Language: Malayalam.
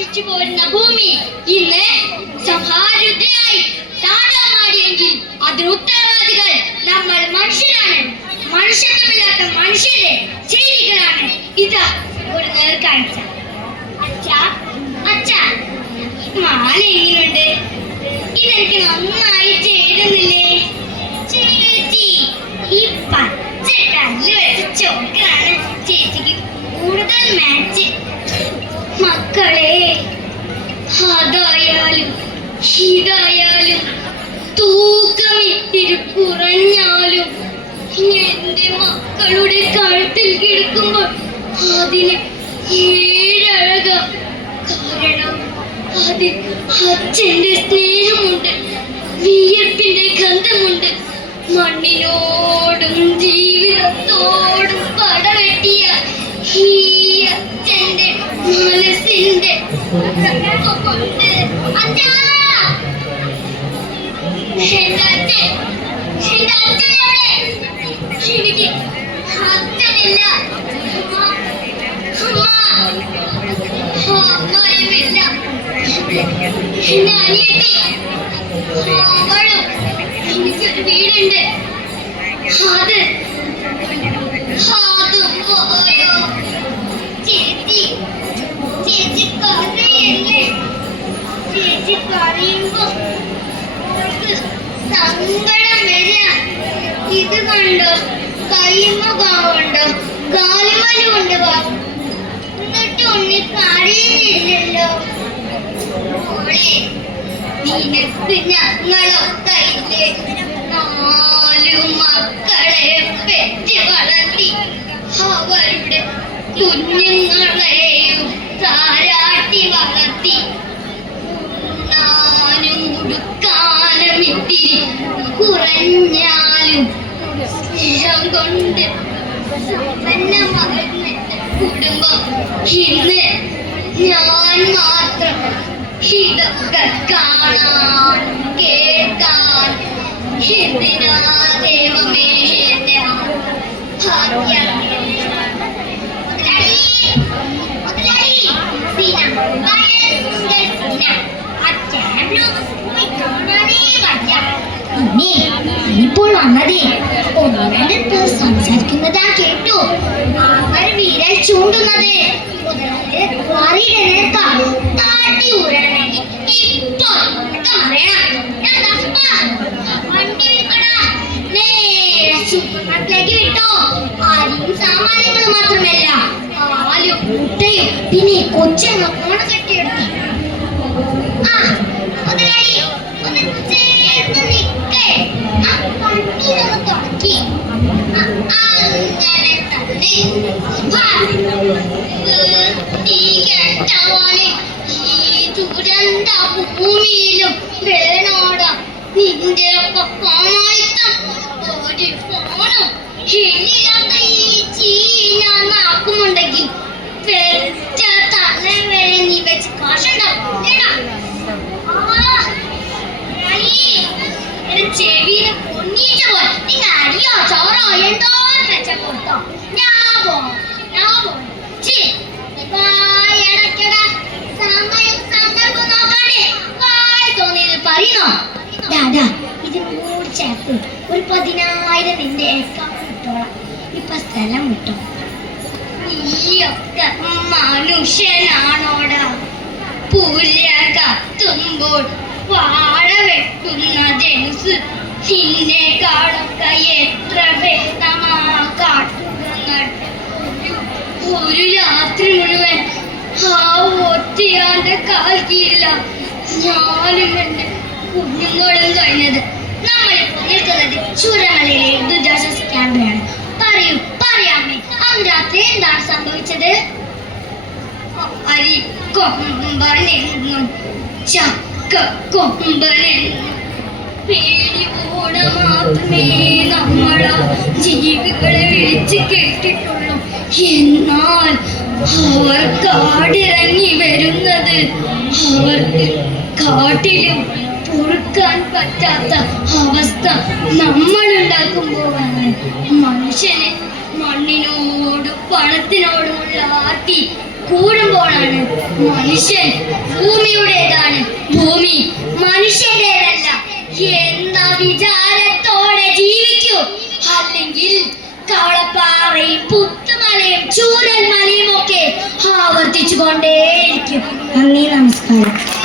നശിച്ചു പോരുന്ന ഭൂമി ഇന്ന് സംഹാരുദ്രയായി താണ്ഡവമാടിയെങ്കിൽ അതിന് ഉത്തരവാദികൾ നമ്മൾ മനുഷ്യരാണ്. മനുഷ്യത്വമില്ലാത്ത മനുഷ്യരെ ചെയ്തികളാണ്. ഇതാ ഒരു നേർക്കാഴ്ച. അച്ഛാ അച്ഛാ, മാല എങ്ങനെയുണ്ട്? ഇതെനിക്ക് നന്നായി ചേരുന്നില്ലേ ചേച്ചി? ഈ പച്ച കല്ല് വെച്ച ചോക്കാണ് ചേച്ചിക്ക് കൂടുതൽ മാച്ച്. മക്കളെ, അതായാലും ഇതായാലും തൂക്കമിത്തിരി കുറഞ്ഞാലും എന്റെ മക്കളുടെ കഴുത്തിൽ കിടക്കുമ്പോൾ അതിന് ഏഴഴക. കാരണം അതിൽ അച്ഛന്റെ സ്നേഹമുണ്ട്, വിയർപ്പിന്റെ ഗന്ധമുണ്ട്. മണ്ണിനോടും ജീവിതത്തോടും പടവെട്ടിയ ഈ അച്ഛന്റെ മനസ്സിന്റെ കൊണ്ട് എനിക്ക് അച്ഛനില്ല, അമ്മയുമില്ല. എന്റെ അനിയത്തി അവളും എനിക്കൊരു വീടുണ്ട്. അതും പോയോ ചേച്ചി? ചേച്ചി കരയല്ലേ? ചേച്ചി കരയുമ്പോ സങ്കടം വരിക. ഇത് കണ്ടോ, കയ്യുമ്മ കാവുണ്ടോ, കാലുമലുണ്ട്. എന്നിട്ട് ഉണ്ണി കരയുന്നില്ലല്ലോ. മോളെ, നിനക്ക് ഞങ്ങളൊക്കയില്ലേ? 4 മക്കളെ പെറ്റ് വളർത്തി അവരുടെ കുഞ്ഞുങ്ങളെയും താരാട്ടി വളർത്തി ഉണ്ണാനും ഉടുക്കാനും ഇത്തിരി കുറഞ്ഞാലും സ്നേഹം കൊണ്ട് സമ്പന്നമാകുന്ന കുടുംബം ഇന്ന് ഞാൻ മാത്രം. ഇതൊക്കെ കാണാൻ കേൾക്കാൻ എന്തിനാ ദൈവമേ എന്റെ ഭാഗ്യം. ഇപ്പോൾ വന്നതേ ഒന്നിനടുത്ത് സംസാരിക്കുന്നതാ കേട്ടു. അവർ വീരായി ചൂണ്ടുന്നത് അറിയുടെ നേർക്കാം താട്ടി ഊരണമെങ്കിൽ ഇപ്പൊ പറയണം. വണ്ടി എടുക്കടാ, നേരെ സൂപ്പർമാർക്കറ്റിലേക്ക് വിട്ടോ. അരിയും സാമാനങ്ങളും മാത്രമല്ല, പാലും മുട്ടയും പിന്നെ കൊച്ചുങ്ങൾ ഫോണ് കെട്ടിയെടുത്തു. മുതലാളി ഒന്ന് ചേർന്ന് നിക്കേ, ആ പട്ടിയൊന്ന് തുടക്കി. അങ്ങനെ തന്നെ കേട്ടവാനെ ഈ ദുരന്ത ഭൂമിയിലും വേണോടാ നിന്റെ ഒക്കെ പാമായിത്തം. ഒരു ഫോണും എന്നില്ലാത്ത ഈ ചീഞ്ഞ നാക്കുമുണ്ടെങ്കിൽ പെറ്റ തലവരെ നീ വെച്ച് കാശുണ്ടാവും. ചെവിയില് പൊന്നീച്ച പോലെ നിങ്ങൾ അരിയോ ചോറോ എന്തോ വെച്ച കൊടുത്തോ. ഞാൻ പോണം. സമയം സന്ദർഭം നോക്കാണ്ടേ വായി തോന്നിയത് പറയുന്നോ? ദാദാ, ഇത് കൂടി ചേർത്ത് ഒരു 10,000 നിന്റെ അക്കൗണ്ട് ഇട്ടോളാം. ഇപ്പൊ സ്ഥലം കിട്ടും. നീയൊക്കെ മനുഷ്യനാണോടാ? പുര കത്തുമ്പോൾ വാഴ വെട്ടുന്ന ജനുസ് നിന്നെക്കാളൊക്കെ എത്ര ഭേദമാ കാട്ടുകൾ. ഒരു രാത്രി മുഴുവൻ ആ ഒറ്റയാന്റെ കാൽ കീഴില ഞാനും എന്റെ കുഞ്ഞുങ്ങളും കഴിഞ്ഞത്. നമ്മളിപ്പോൾ നിൽക്കുന്നത് ചൂരമലയിലെ ദുരിതാശ്വാസ ക്യാമ്പിലാണ്. പറയാമേ, അന്ന് രാത്രി എന്താണ് സംഭവിച്ചത്? അരി കൊമ്പനെന്നും ചക്ക കൊമ്പനെന്നും പേടിയോടെ മാത്രമേ നമ്മൾ ജീവികളെ വിളിച്ച് കേട്ടിട്ടുള്ളൂ. എന്നാൽ അവർ കാടിറങ്ങി വരുന്നത് അവർക്ക് കാട്ടിലും പൊറുക്കാൻ പറ്റാത്ത അവസ്ഥ നമ്മൾ ഉണ്ടാക്കുമ്പോഴാണ്. മനുഷ്യന് മണ്ണിനോടും പണത്തിനോടുമുള്ള ആർത്തി കൂടുമ്പോഴാണ് മനുഷ്യൻ ഭൂമിയുടേതാണ്, ഭൂമി മനുഷ്യന്റേതല്ല എന്ന വിചാരത്തോടെ ജീവിക്കൂ. അല്ലെങ്കിൽ കവളപ്പാറയും പുത്തുമലയും ചൂരൽമലയും ഒക്കെ ആവർത്തിച്ചു കൊണ്ടേയിരിക്കും. നന്ദി, നമസ്കാരം.